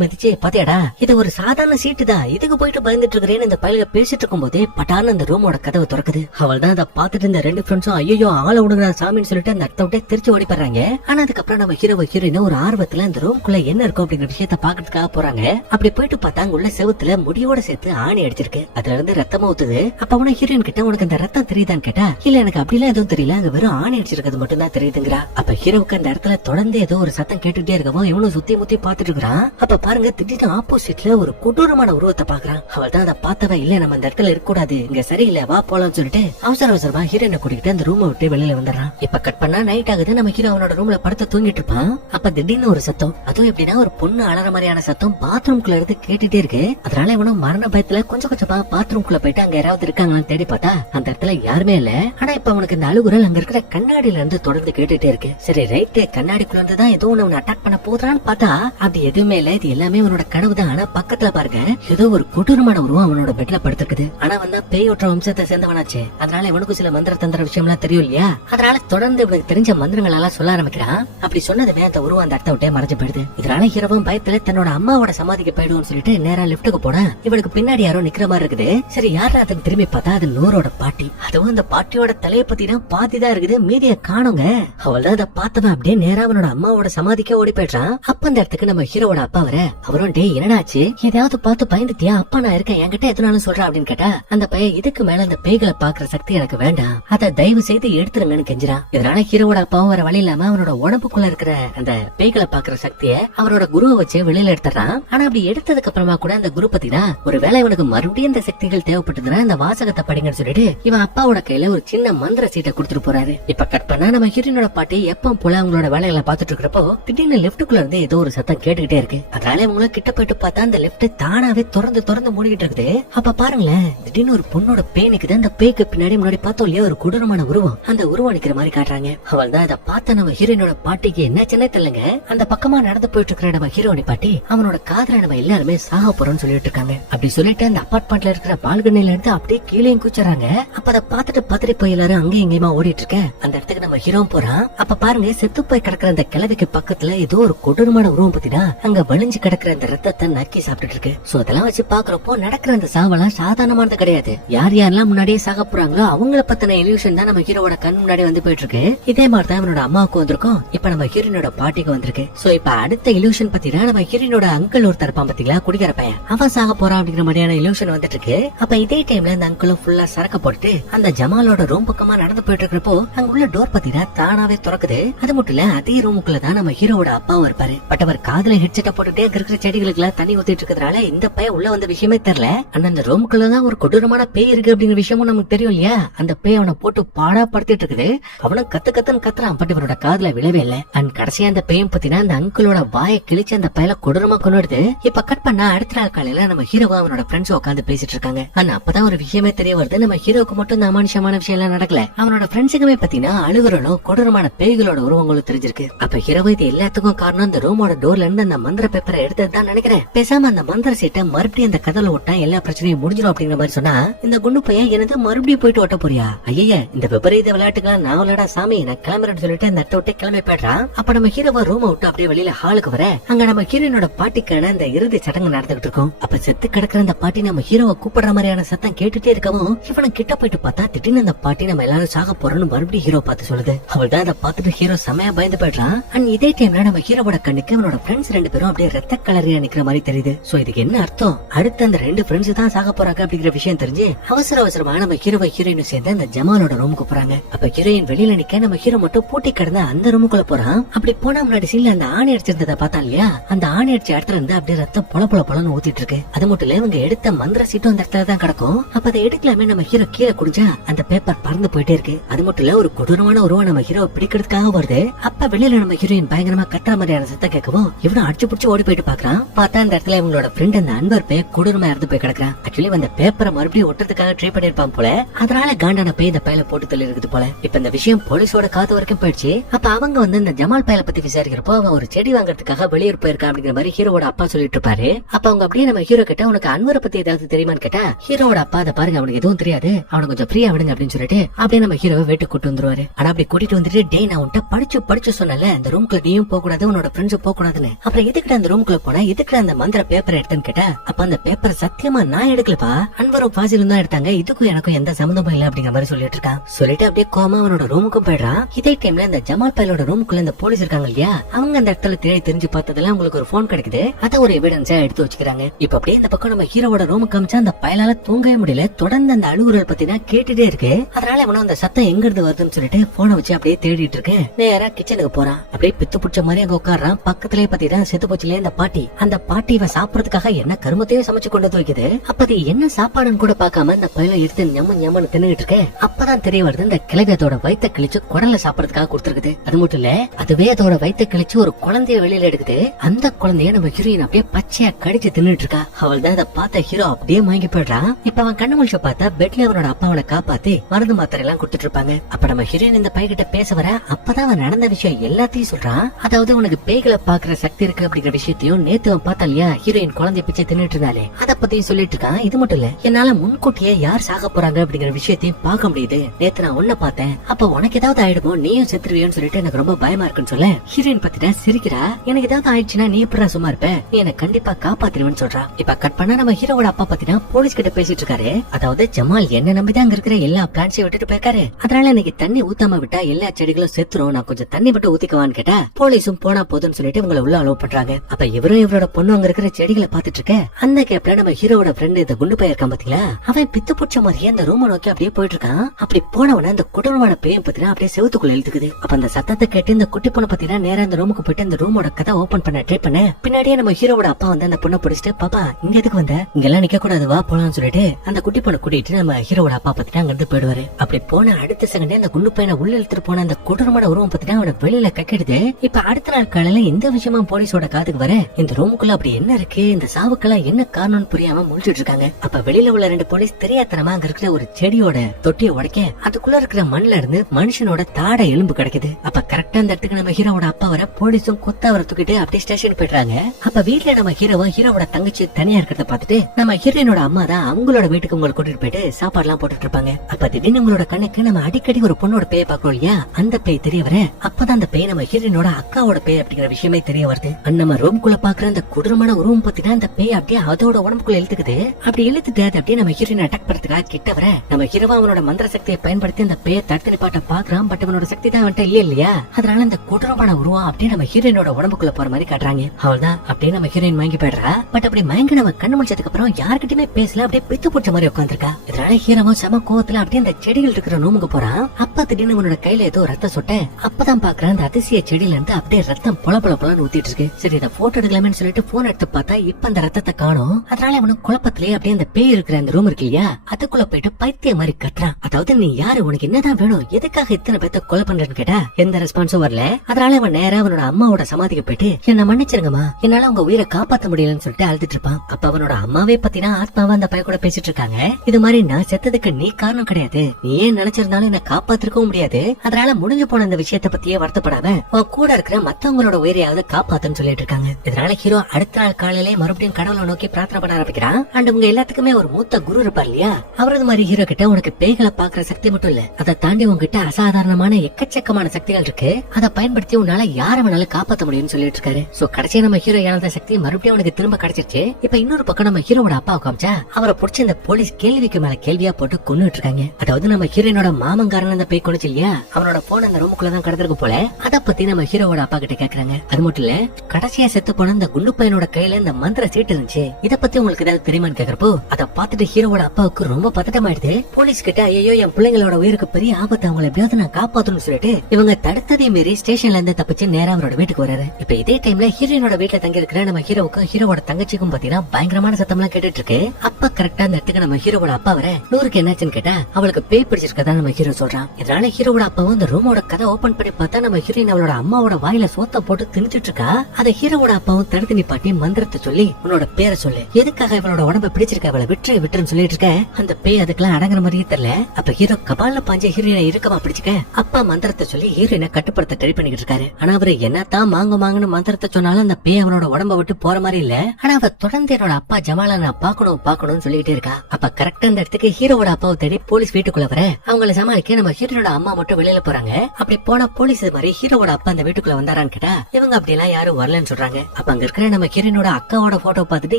மிதிச்சு, பாத்தியாடா இது ஒரு சாதாரண சீட்டு தான், இதுக்கு போயிட்டு பயந்துட்டு இருக்கிறேன்னு இந்த பையக பேசிட்டு இருக்கும் போதே பட்டான்னு அந்த ரூமோட கதவு திறக்குது. அவள் தான் அதை பார்த்துட்டு இந்த 2 ஃப்ரெண்ட்ஸும் ஐயோ ஆள விடுங்க சாமின்னு சொல்லிட்டு அந்த இடத்த விட்டு திருச்சி ஓடி போறாங்க. ஆனா அதுக்கப்புறம் நம்ம ஹீரோயின் ஒரு ஆர்வத்துல இந்த ரூம்குள்ள என்ன இருக்கும் அப்படிங்கிற விஷயத்த பாக்கிறதுக்காக போறாங்க. அப்படி போயிட்டு பார்த்தா அங்க உள்ள செவுத்துல முடியோட சேர்த்து ஆணி அடிச்சிருக்கு, அதுல இருந்து ரத்தமா ஊத்துது. அப்ப அவன ஹீரோயின் கிட்ட, உனக்கு அந்த ரத்தம் தெரியுதான்னு கேட்டா, இல்ல எனக்கு அப்படிலாம் எதுவும் தெரியல, அங்க வெறும் ஆணி அடிச்சிருக்கிறது மட்டும் தான் தெரியுதுங்கிறா. அப்ப ஹீரோவுக்கு அந்த இடத்துல தொடர்ந்து ஏதோ ஒரு சத்தம் கேட்டுட்டே இருக்கவும் இவனும் சுத்தி முத்தி பாத்துட்டு இருக்கிறான். அப்ப பாருங்க, திடீர்னு ஆப்போசிட்ல ஒரு கொடூரமான உருவத்தை பாக்குறான். அவள் தான் அதை பார்த்தவ, இல்ல நம்ம அந்த இடத்துல இருக்க கூடாது, இங்க சரியில்லை, வா போலாம்னு சொல்லிட்டு அவசரமா ஹீரோயினை கூட்டிட்டு அந்த ரூமை விட்டு வெளியில வந்துடுறான். இப்ப கட் பண்ணா நைட் ஆகுது, நம்ம ஹீரோ அவனோட ரூம்ல படுத்து தூங்கிட்டு இருப்பான். அப்ப திடீர்னு ஒரு சத்தம், அதுவும் எப்படின்னா ஒரு பொண்ணு அலற மாதிரியான சத்தம் பாத்ரூம்குள்ள இருந்து கேட்டுட்டே இருக்கு. அதனால இவனும் மரண பயத்துல கொஞ்சமா பாத்ரூம்குள்ள போயிட்டு அங்க யாராவது இருக்காங்களான்னு தேடி பார்த்தா அந்த இடத்துல யாருமே இல்ல. ஆனா இப்ப அவனுக்கு இந்த அழுகுரல் அங்க இருக்கிற கண்ணாடியில இருந்து தொடர்ந்து கேட்டுட்டே இருக்கு. சரி ரைட், கண்ணாடிக்குள்ள இருந்துதான் ஏதோ ஒண்ணு அட்டாக் பண்ண போதுறான்னு பார்த்தா அப்படி எதுவுமே இல்ல, இது எல்லாமே அவனோட கனவு தான். ஆனா பக்கத்துல பாருங்க, ஏதோ ஒரு கொடூரமான உருவம் அவனோட பெட்ல படுத்திருக்குது. ஆனா வந்தா பேயோற்ற வம்சத்தை சேர்ந்தவனாச்சு, அதனால இவனுக்கு சில மந்திர தந்திர விஷயம் எல்லாம் தெரியும் இல்லையா, அதனால தொடர்ந்து இவனுக்கு தெரிஞ்ச மந்திரங்கள் எல்லாம் சொல்ல ஆரம்பிக்கிறான். அப்படி சொன்னதுமே அந்த உருவம் அந்த இடத்த விட்டே மறைஞ்சு போயிடுது. இதனால ஹீரோவும் பயத்துல தன்னோட அம்மாவோட சமாதிக்கு போயிடுவோம்னு சொல்லிட்டு நேரா லிப்டுக்கு போனா இவளுக்கு பின்னாடி யாரோ நிக்கிற மாதிரி இருக்குது. சரி யாரா அதுன்னு திரும்பி பார்த்தா அது நூறோட பாட்டி. அதுவும் அந்த பாட்டியோட தலையை பத்தி தான் பாதிதான் இருக்குது, மீதிய காணுங்க. அவள் தான் அதை பார்த்தவன் அப்படியே நேரா அவனோட அம்மாவோட சமாதிக்க ஓடி போயிட்டான். அப்ப அந்த இடத்துக்கு நம்ம ஹீரோட அப்பா வர அவரும் டே என்னடாச்சு, ஏதாவது பார்த்து பயந்துட்டியா, அப்பா நான் இருக்கேன் என்கிட்ட எத்தனாலும் சொல்றேன் அப்படின்னு கேட்டா அந்த பையன் இதுக்கு மேல அந்த பேய்களை பாக்குற சக்தி எனக்கு வேண்டாம், அதை தயவு செய்து எடுத்துருங்கன்னு கெஞ்சிரான். இதனால ஹீரோட அப்பாவும் வர வழி இல்லாம அவனோட உடம்புக்குள்ள இருக்கிற அந்த பேய்களை பாக்குற சக்தியை அவரோட குருவை வச்சு வெளியில எடுத்துறான். ஆனா அப்படி எடுத்ததுக்கு அப்புறமா கூட அந்த குரு பத்தினா ஒரு வேளை இவனுக்கு மறுபடியும் இந்த சக்திகள் தேவைப்பட்டதுன்னா இந்த வாசகத்தை படிங்கன்னு சொல்லிட்டு இவன் அப்பாவோட கையில ஒரு சின்ன மந்திர சீட்டை கொடுத்துட்டு போறாரு. இப்ப கட் பண்ணா நம்ம ஹீரோனோட பாட்டி எப்பவும் போல அவங்களோட வேலைகளை பாத்துட்டு இருக்கிறப்போ திடீர்னு லிப்டுக்குள்ள இருந்து ஏதோ ஒரு சத்தம் கேட்டுக்கிட்டே இருக்கு. அதனால இவங்கள கிட்ட போயிட்டு பார்த்தா அந்த லிப்ட் தானாவே திறந்து மூடிக்கிட்டு இருக்குது. அப்ப பாருங்களேன், திடீர்னு ஒரு பொண்ணோட பேய் நிக்குது. அந்த பேய்க்கு பின்னாடி முன்னாடி பார்த்தோம் இல்லையா ஒரு கொடூரமான உருவம், அந்த உருவம் நிக்கிற மாதிரி காட்டுறாங்க. அவள் தான் அதை பார்த்த நம்ம ஹீரோனோட பாட்டிக்கு என்ன சின்ன தெரியலங்க. அந்த பக்கமா நடந்து போயிட்டு இருக்கிற நம்ம ஹீரோனி பாட்டி அவனோட காதல நம்ம எல்லாருமே சாக போறோம்னு சொல்லிட்டு இருக்காங்க. அப்படி சொல்லிட்டு அந்த அபார்ட்மெண்ட்ல இருக்கிற பால்கனில இருந்து அப்படியே கீழே குச்சிறாங்க. அப்ப அதை பார்த்துட்டு பதறி போய் எல்லாரும் அங்கேயும் இங்கேயுமா ஓடிட்டு இருக்க. அந்த இடத்துக்கு நம்ம ஹீரோ போறான். அப்ப பாருங்க செத்து போய் கிடக்குற அந்த கிழவிக்கு பக்கத்துல ஏதோ ஒரு கொடூரமான உருவம் பத்தினா அங்க வலிஞ்சு கிடக்குற அந்த ரத்தத்தை நக்கி சாப்பிட்டு இருக்கு. சோ அதெல்லாம் வச்சு பாக்குறப்போ நடக்கிற அந்த சாவெல்லாம் சாதாரணமானது கிடையாது. யார் யாரெல்லாம் முன்னாடியே சாக போறாங்களோ அவங்கள பத்தின இல்யூஷன் தான் நம்ம ஹீரோட கண் முன்னாடி வந்து போயிட்டு இருக்கு. இதே மாதிரி தான் அவனோட அம்மாவுக்கு வந்திருக்கும், இப்ப நம்ம ஹீரோனோட பாட்டிக்கு வந்திருக்கு. சோ இப்ப அடுத்த இல்யூஷன் பத்தினா நம்ம ஹீரோனோட அங்கிள் ஒருத்தர் இருப்பான் பாத்தீங்களா, குடிக்கிற பையன், அவன் சாக போறான் அப்படிங்கிற மாதிரியான இல்யூஷன் வந்துட்டு இருக்கு. அப்ப இதே டைம்ல அந்த அங்கிளும் ஃபுல்லா சரக்க போட்டு அந்த ஜமாலோட ரூம் பக்கமா நடந்து போயிட்டு இருக்கிறப்போ அங்க உள்ள டோர் பத்தினா தானாவே திறக்குது. அது மட்டும் இல்ல அதே ரூமுக்குள்ளதான் நம்ம ஹீரோட அப்பாவும் இருப்பாரு. பட் அவர் காதுல ஹெட்செட்டை போட்டுட்டே இருக்கிற செடிகளுக்கு எல்லாம் தண்ணி ஊத்திட்டு இருக்கிறதுனால இந்த பையன் உள்ள வந்த விஷயமே தெரியல. ஆனா அந்த ரூமுக்குள்ளதான் ஒரு கொடூரமான பேய் இருக்கு அப்படிங்கிற விஷயமும் நமக்கு தெரியும் இல்லையா. அந்த பேய் அவனை போட்டு பாடா படுத்திட்டு இருக்குது. அவனும் கத்துன்னு கத்துறான், பட் இவரோட காதுல விழவே இல்ல. அண்ட் கடைசியா அந்த பேயும் பத்தினா அந்த அங்கிளோட வாயை கிழிச்சு அந்த பையல கொடூரமா கொண்டுடுது. இப்ப கட் பண்ணா அடுத்த நாள் காலையில நம்ம ஹீரோவா அவனோட ஃப்ரெண்ட்ஸ் உட்காந்து பேசிட்டு இருக்காங்க. ஆனா அப்பதான் ஒரு விஷயமே தெரிய வருது, நம்ம ஹீரோக்கு மட்டும் இந்த அமானுஷமான விஷயம் எல்லாம் நடக்கல, அவனோட ஃப்ரெண்ட்ஸுக்குமே பத்தினா அழுகுறனும் கொடூரமான பேய்களோட உருவங்களும் தெரிஞ்சிருக்கு. அப்ப ஹீரோ இது எல்லாத்துக்கும் காரணம் அந்த ரூமோட டோர்ல இருந்து அந்த மந்திர பேப்பரை எடுத்ததுதான் நினைக்கிறேன். பேசாம அந்த மந்திர சீட்டை மறுபடியும் அந்த கதவுல ஒட்டா எல்லா பிரச்சனையும் முடிஞ்சிடும் அப்படிங்கிற மாதிரி சொன்னா இந்த குண்டு பையன் எனக்கு மறுபடியும் போயிட்டு ஒட்ட போறியா, ஐயா இந்த விபரீத விளையாட்டுக்கெல்லாம் நான் விளையாடா சாமி, நான் கிளம்புறேன்னு சொல்லிட்டு அந்த இடத்த விட்டு கிளம்பி போயிடுறான். அப்ப நம்ம ஹீரோவா ரூம் விட்டு அப்படியே வெளியில ஹாலுக்கு வர அங்க நம்ம ஹீரோனோட பாட்டிக்கான அந்த இறுதி சடங்கு நடந்துகிட்டு இருக்கும். அப்ப செத்து கிடக்குற அந்த பாட்டி நம்ம ஹீரோவை கூப்பிடுற மாதிரியான சத்தம் கேட்டுட்டே இருக்கவும் இவனை கிட்ட போயிட்டு பார்த்தா திடீர்னு அந்த பாட்டி நம்ம எல்லாரும் சாக போறோம்னு மறுபடியும் ஹீரோ பார்த்து சொல்லுது. அவள் தான் அதை பார்த்துட்டு ஹீரோ செமையா பயந்து போயிடுறான். அண்ட் இதே டைம்ல நம்ம ஹீரோவோட கண்ணுக்கு அவனோட ஃப்ரெண்ட்ஸ் ரெண்டு பேரும் அப்படியே ரத்த கலரியா நிக்கிற மாதிரி தெரியுது. சோ இதுக்கு என்ன அர்த்தம், அடுத்து அந்த ரெண்டு ஃப்ரெண்ட்ஸ் தான் சாக போறாங்க அப்படிங்கிற விஷயம் தெரிஞ்சு அவசரமா நம்ம ஹீரோவை ஹீரோயினும் சேர்ந்து அந்த ஜமாலோட ரூமுக்கு போறாங்க. அப்ப ஹீரோயின் வெளியில நிக்க நம்ம ஹீரோ மட்டும் பூட்டி கிடந்த அந்த ரூமுக்குள்ள போறான். அப்படி போனா முன்னாடி சீன்ல அந்த ஆணி அடிச்சிருந்ததை பார்த்தா இல்லையா, அந்த ஆணி அடிச்ச இடத்துல இருந்து அப்படியே ரத்தம் பொல ஊத்திட்டு இருக்கு. அது மட்டும் இல்ல இவங்க எடுத்த மந்திர சீட்டும் அந்த இடத்துல தான் கிடக்கும். அப்ப அதை எடுக்கலாமே நம்ம ஹீரோ கீழே குடிஞ்சா அந்த பேப்பர் பறந்து போயிட்டே இருக்கு. அது மட்டும் இல்ல ஒரு கொடூரமான உருவம் நம்ம ஹீரோ பிடிக்கிறதுக்காக வருது. அப்ப வெளியில நம்ம ஹீரோயின் பயங்கரமா கத்துற மாதிரியான சத்தம் கேட்கவும் இவனும் அடிச்சு பிடிச்சு ஓடி போயிட்டு பாக்குறான். பார்த்தா அந்த இடத்துல இவங்களோட ஃப்ரெண்ட் அந்த அன்பர் பேய் கொடூரமா இருந்து போய் கிடக்குறான். ஆக்சுவலி அந்த பேப்பரை மறுபடியும் ஒட்டுறதுக்காக ட்ரை பண்ணிருப்பான் போல, அதனால காண்டான பேய் இந்த பையில போட்டு தள்ளி இருக்குது போல. இப்ப இந்த விஷயம் போலீஸோட காது வரைக்கும் போயிடுச்சு. அப்ப அவங்க வந்து இந்த ஜமால் பையல பத்தி விசாரிக்கிறப்போ அவன் ஒரு செடி வாங்குறதுக்காக வெளியூர் போயிருக்கான் அப்படிங்கிற மாதிரி ஹீரோட அப்பா சொல்லிட்டு இருப்பாரு. அப்ப அவங்க அப்படியே நம்ம ஹீரோ கிட்ட உனக்கு அன்வரை பத்தி ஏதாவது தெரியுமான்னு கேட்டா ஹீரோட அப்பா அதை பாருங்க அவனுக்கு எதுவும் தெரியாது, அவனை கொஞ்சம் ஃப்ரீயா விடுங்க அப்படின்னு சொல்லிட்டு அப்படியே நம்ம ஹீரோவை வீட்டுக்கு கூட்டு வந்துருவாரு. ஆனா அப்படி கூட்டிட்டு வந்துட்டு டே நான் உன்கிட்ட படிச்சு சொன்னல அந்த ரூம்குள்ள நீயும் போக கூடாது உன்னோட ஃப்ரெண்ட்ஸும் போக கூடாதுன்னு, அப்புறம் எதுக்கிட்ட அந்த ரூம்குள்ள போனா எதுக்கிட்ட அந்த மந்திர பேப்பர் எடுத்தேன்னு கேட்டா அப்ப அந்த பேப்பர் சத்தியமா நான் எடுக்கலப்பா, அன்வரும் பாசிலும் தான் எடுத்தாங்க, இதுக்கும் எனக்கும் எந்த சம்பந்தமும் இல்ல அப்படிங்கிற மாதிரி சொல்லிட்டு இருக்கான். சொல்லிட்டு அப்படியே கோமா அவனோட ரூமுக்கும் போயிடுறான். இதே டைம்ல இந்த ஜமால் பையலோட ரூமுக்குள்ள இந்த போலீஸ் இருக்காங்க இல்லையா, அவங்க அந்த இடத்துல தெரிஞ்சு பார்த்ததெல்லாம் உங்களுக்கு ஒரு போன் கிடைக்குது, அத ஒரு எவிடன்ஸா எடுத்து வச்சுக்கிறாங்க. இப்ப அப்படியே இந்த பக்கம் நம்ம ஹீரோட ரூமுக்கு காமிச்சா அந்த பயலால தூங்கவே முடியல, தொடர்ந்து அந்த அழுகுறல் பத்தினா கேட்டுட்டே இருக்கு. அதனால அவனும் அந்த சத்தம் எங்க இருந்து வருதுன்னு சொல்லிட்டு போனை வச்சு அப்படியே தேடிட்டு இருக்கு. நேரா கிச்சனுக்கு போறான். அப்படியே பித்து பிடிச்ச மாதிரி அங்க உட்காரான். பக்கத்திலே பாத்தீங்கன்னா செத்து போச்சுல அந்த பாட்டி, அந்த பாட்டி இவன் சாப்பிடறதுக்காக என்ன கருமத்தையும் சமைச்சு கொண்டு வைக்குது. அப்ப அது என்ன சாப்பாடுன்னு கூட பாக்காம அந்த பையல எடுத்து ஞம்மன்னு தின்னுட்டு இருக்கு. அப்பதான் தெரிய வருது இந்த கிழவி அதோட வயிற்ற கிழிச்சு குடல்ல சாப்பிடறதுக்காக கொடுத்துருக்குது. அது மட்டும் இல்ல அதுவே அதோட வயிற்ற கிழிச்சு ஒரு குழந்தைய வெளியில எடுக்குது. அந்த குழந்தைய நம்ம ஹீரோயின் அப்படியே பச்சையா கடிச்சு தின்னுட்டு இருக்கா. அவள் தான் அதை பார்த்த ஹீரோ அப்படியே வாங்கி போயிடுறான். இப்ப அவன் கண்ணு முழிச்ச பார்த்தா பெட்ல அவனோட அப்பாவோட காப்பாத்தி மருந்து மாத்திரை எல்லாம் கொடுத்துட்டு இருப்பாங்க. அப்ப நம்ம ஹீரோயின் இந்த பையன்கிட்ட பேச வர அப்பதான் அவன் நடந்த விஷயம் எல்லாத்தையும் சொல்றான். அதாவது உனக்கு பேய்களை பாக்குற சக்தி இருக்கு அப்படிங்கிற விஷயத்தையும் நேத்து அவன் பார்த்தா இல்லையா ஹீரோயின் குழந்தைய பிச்சை தின்னுட்டு இருந்தாலே அத பத்தியும் சொல்லிட்டு இருக்கான். இது மட்டும் இல்ல என்னால முன்கூட்டியே யார் சாக போறாங்க அப்படிங்கிற விஷயத்தையும் பார்க்க முடியுது. நேத்து நான் ஒன்ன பார்த்தேன், அப்ப உனக்கு ஏதாவது ஆயிடுமோ நீயும் செத்துருவியோன்னு சொல்லிட்டு எனக்கு ரொம்ப பயமா இருக்குன்னு சொல்ல ஹீரோயின் பத்தினா சிரிக்கிறா. எனக்கு ஏதாவது ஆயிடுச்சுன்னா நீ எப்படா சும்மா இருப்ப, நீ எனக்கு கண்டிப்பா காப்பாத்திருவேன்னு சொல்றா. இப்ப கட் பண்ணா நம்ம ஹீரோவோட அப்பா பாத்தீங்கன்னா போலீஸ் கிட்ட பேசிட்டு இருக்காரு. அதாவது ஜமால் என்ன நம்பிதான் அங்க இருக்கிற எல்லா பிளான்ஸையும் விட்டுட்டு போயிருக்காரு. அதனால இன்னைக்கு தண்ணி ஊத்தாம விட்டா எல்லா செடிகளும் செத்துரும், நான் கொஞ்சம் தண்ணி மட்டும் ஊத்திக்குவான்னு கேட்டா போலீஸும் போனா போதும்னு சொல்லிட்டு இவங்களை உள்ள அலோவ் பண்றாங்க. அப்ப இவரும் இவரோட பொண்ணு அங்க இருக்கிற செடிகளை பாத்துட்டு இருக்க அந்த கேப்ல நம்ம ஹீரோவோட ஃப்ரெண்ட் இந்த குண்டு பையன் இருக்கான் பாத்தீங்களா, அவன் பித்து புடிச்ச மாதிரியே அந்த ரூமை நோக்கி அப்படியே போயிட்டு இருக்கான். அப்படி போனவன அந்த கொடூரமான பேயும் பாத்தீங்கன்னா அப்படியே செவுத்துக்குள்ள இழுத்துக்குது. அப்ப அந்த சத்தத்தை கேட்டு இந்த குட்டி பொண்ணு பாத்தீங்கன்னா நேரா அந்த ரூமுக்கு போயிட்டு அந்த ரூமோட கதை ஓபன் பண்ண ட்ரை பண்ண பின்னாடியே நம்ம ஹீரோவோட அப்பா வந்து அந்த பொண்ணை பிடிச்சிட்டு, பாப்பா இங்க எதுக்கு வந்த, இங்க எல்லாம் நிக்க கூடாது, வா போலாம்னு சொல்லிட்டு அந்த குட்டி பொண்ணை கூட்டிட்டு நம்ம ஹீரோவோட அப்பா பாத்தீங்கன்னா அங்க இருந்து போயிடுவாரு. அப்படி போன அடுத்த செகண்டே அந்த குண்டு பையனை உள்ள இழுத்துட்டு போன அந்த கொடூரமான உருவம் பாத்தீங்கன்னா அவனை வெளியில கட்டிடுது. இப்ப அடுத்த நாள் காலையில இந்த விஷயமா போலீஸோட காதுக்கு வர இந்த ரூமுக்குள்ள அப்படி என்ன இருக்கு, இந்த சாவுக்கெல்லாம் என்ன காரணம்னு புரியாம முழிச்சிட்டு இருக்காங்க. அப்ப வெளியில உள்ள 2 போலீஸ் தெரியாதனமா அங்க இருக்கிற ஒரு செடியோட தொட்டியை உடைக்க அதுக்குள்ள இருக்கிற மண்ணுல இருந்து மனுஷனோட தாடை எலும்பு கிடைக்குது. அப்ப கரெக்டா அந்த இடத்துக்கு நம்ம ஹீரோவோட அப்பா வர போலீஸும் கொத்த அவரை தூக்கிட்டு அப்படியே ஸ்டேஷன் போயிடுறாங்க. அப்ப வீட்டுல நம்ம ஹீரோவோட தங்கச்சி தனியா இருக்கிறத பாத்துட்டு நம்ம ஹீரோயினோட அம்மா தான் அவங்களோட வீட்டுக்கு உங்களை கூட்டிட்டு போயிட்டு சாப்பாடு எல்லாம் போட்டுட்டு இருப்பாங்க. அப்ப திடீர்னு உங்களோட கண்ணுக்கு நம்ம அடிக்கடி ஒரு பொண்ணோட பேய பாக்குறோம் இல்லையா, அந்த பேய் தெரிய வர அப்பதான் அந்த பேய் நம்ம ஹீரோயினோட அக்காவோட பேய் அப்படிங்கிற விஷயமே தெரிய வருது. நம்ம ரூம்குள்ள பாக்குற அந்த கொடூரமான உருவம் பாத்தீங்கன்னா அந்த பேய் அப்படியே அதோட உடம்புக்குள்ள இழுத்துக்குது. அப்படி இழுத்துட்டு அது அப்படியே நம்ம ஹீரோயினை அட்டாக் பண்றதுக்காக கிட்ட வர நம்ம ஹீரோவா அவனோட மந்திர சக்தியை பயன்படுத்தி அந்த பேயை தடுத்து நிப்பாட்ட பாக்குறான். பட் அவனோட சக்தி தான் அவன்கிட்ட இல்லையா, அதனால அந்த கொடூரமான உருவம் அப்படியே நம்ம ஹீரோயினோட உடம்புக்குள்ள போற மாதிரி காட்டுறாங்க. அவள்தான் அப்படியே நம்ம ஹீரோயின் மயங்கி போயிடுறா. பட் அப்படி மயங்கி நம்ம கண்ணு முடிச்சதுக்கு அப்புறம் யாருக்கிட்டயுமே பேசல, அப்படியே பித்து பிடிச்ச மாதிரி உட்காந்துருக்கா. இதனால ஹீரோவும் செம கோவத்துல அப்படியே அந்த செடிகள் இருக்கிற ரூமுக்கு போறான். அப்ப திடீர்னு அவனோட கையில ஏதோ ரத்தம் சொட்ட அப்பதான் பாக்குறான் அந்த அதிசய செடியில இருந்து அப்படியே ரத்தம் பொல பொல பொலன்னு ஊத்திட்டு இருக்கு. சரி இதை போட்டோ எடுக்கலாமேன்னு சொல்லிட்டு போன் எடுத்து பார்த்தா இப்ப அந்த ரத்தத்தை காணோம். அதனால அவனுக்கு குழப்பத்திலேயே அப்படியே அந்த பேய் இருக்கிற அந்த ரூம் இருக்கு இல்லையா, அதுக்குள்ள போயிட்டு பைத்திய மாதிரி கத்துறான். அதாவது நீ யாரு, உனக்கு என்னதான் வேணும், எதுக்காக இத்தனை பேத்த கொலை பண்றேன்னு கேட்டா எந்த ரெஸ்பான்ஸும் வரல. அதனால அவன் நேரா அவனோட அம்மாவோட சமாதிக்கு போயிட்டு என்ன மன்னிச்சிருங்கம்மா, என்னால உங்க உயிரை காப்பாத்த முடியலன்னு சொல்லிட்டு அழுதுட்டு இருப்பான். அப்ப அவனோட அம்மாவே பத்தினா ஆத்மாவா அந்த பையன் கூட பேசிட்டு இருக்காங்க. இது மாதிரி நான் செத்ததுக்கு நீ காரணம் கிடையாது, நீ ஏன் நினைச்சிருந்தாலும் என்ன காப்பாத்திருக்கவும் முடியாது, அதனால முடிஞ்சு போன அந்த விஷயத்த பத்தியே வருத்தப்படாம உன் கூட இருக்கிற மத்தவங்களோட உயிரையாவது காப்பாத்துன்னு சொல்லிட்டு இருக்காங்க. இதனால ஹீரோ அடுத்த நாள் காலையிலே மறுபடியும் கடவுளை நோக்கி பிரார்த்தனை பண்ண ஆரம்பிக்கிறான். அண்ட் உங்க எல்லாத்துக்குமே ஒரு மூத்த குரு இருப்பார் இல்லையா, அவரது மாதிரி ஹீரோ கிட்ட உனக்கு பேய்களை பாக்குற சக்தி மட்டும் இல்ல, அதை தாண்டி உங்ககிட்ட அசாதாரணமான எக்கச்சக்கமான சக்திகள் இருக்கு, அதை பயன்படுத்தி உன்னால யார வேணாலும் காப்பாத்த முடியும்னு சொல்லிட்டு இருக்காரு. சோ கடைசியா நம்ம ஹீரோ இழந்த சக்தி மறுபடியும் அவனுக்கு திரும்ப கிடைச்சிருச்சு. இப்ப இன்னொரு பக்கம் நம்ம ஹீரோவோட அப்பா காமிச்சா அவரை பிடிச்ச இந்த போலீஸ் கேள்விக்கு மேல கேள்வியா போட்டு கொன்னுட்டு இருக்காங்க. அதாவது நம்ம ஹீரோனோட மாமங்காரன் அந்த பேய் கொண்டுச்சு இல்லையா, அவனோட போன் அந்த ரூமுக்குள்ளதான் கடந்திருக்கு போல, அத பத்தி நம்ம ஹீரோவோட அப்பா கிட்ட கேக்குறாங்க. அது மட்டும் இல்ல கடைசியா செத்து போன அந்த குண்டு பையனோட கையில இந்த மந்திர சீட்டு இருந்துச்சு, இத பத்தி உங்களுக்கு ஏதாவது தெரியுமான்னு கேக்குறப்போ அதை பார்த்துட்டு ஹீரோவோட அப்பாவுக்கு ரொம்ப பதட்டமாயிடுது. போலீஸ் கிட்ட ஐயோ என் பிள்ளைங்களோட உயிருக்கு பெரிய ஆபத்து, அவங்களை எப்படியாவது நான் காப்பாத்தணும்னு சொல்லிட்டு இவங்க தடுத்ததே மீறி ஸ்டேஷன்ல இருந்து தப்பிச்சு நேரா அவரோட வீட்டுக்கு வராரு. இப்ப இதே டைம்ல ஹீரோனோட வீட்டுல தங்கி இருக்கிற நம்ம ஹீரோவுக்கும் ஹீரோவோட தங்கச்சிக்கும் பாத்தீங்கன்னா பயங்கரமான சத்தம் எல்லாம் கேட்டுட்டு இருக்கு. அப்ப கரெக்டா அந்த இடத்துக்கு நம்ம ஹீரோவோட அப்பா வர நூறுக்கு என்னாச்சுன்னு கேட்டா அவளுக்கு பேய் பிடிச்சிருக்கதா நம்ம ஹீரோ சொல்றான். இதனால ஹீரோவோட அப்பாவும் அந்த ரூமோட கதை ஓபன் பண்ணி பார்த்தா நம்ம ஹீரோயின் அவளோட அம்மாவோட வாயில சோத்த போட்டு திணிச்சிட்டு இருக்கா. அதை ஹீரோவோட அப்பாவும் தடுத்து நிப்பாட்டி மந்திரத்தை சொல்லி உன்னோட பேரை சொல்லு, எதுக்காக இவளோட உடம்ப பிடிச்சிருக்க, அவளை விட்டுன்னு சொல்லிட்டு இருக்க. அந்த பேய் அதுக்கெல்லாம் அடங்குற மாதிரியே தெரியல. அப்ப ஹீரோ கபால்ல பாஞ்ச ஹீரோயினை இருக்கமா பிடிச்சுக்க அப்பா மந்திரத்தை சொல்லி ஹீரோயினை கட்டுப்படுத்த ட்ரை பண்ணிட்டு இருக்காரு. ஆனா அவரு என்னத்தான் மாங்கன்னு மந்திரத்தை சொன்னாலும் அந்த பேய் அவனோட உடம்ப விட்டு போற மாதிரி இல்ல. ஆனா அவ தொடர்ந்து என்னோட அப்பா ஜமால நான் பாக்கணும்னு சொல்லிட்டே இருக்கா. அப்ப கரெக்டா அந்த இடத்துக்கு ஹீரோவோட அப்பாவை தேடி போலீஸ் வீட்டுக்குள்ள வர அவங்களை சமாளிக்க நம்ம ஹீரோனோட அம்மா மட்டும் வெளியில போறாங்க. அப்படி போனா போலீஸ் இது மாதிரி ஹீரோவோட அப்பா அந்த வீட்டுக்குள்ள வந்தாரான்னு கேட்டா இவங்க அப்படி எல்லாம் யாரும் வரலன்னு சொல்றாங்க. அப்ப அங்க இருக்கிற நம்ம ஹீரோனோட அக்காவோட போட்டோ பார்த்துட்டு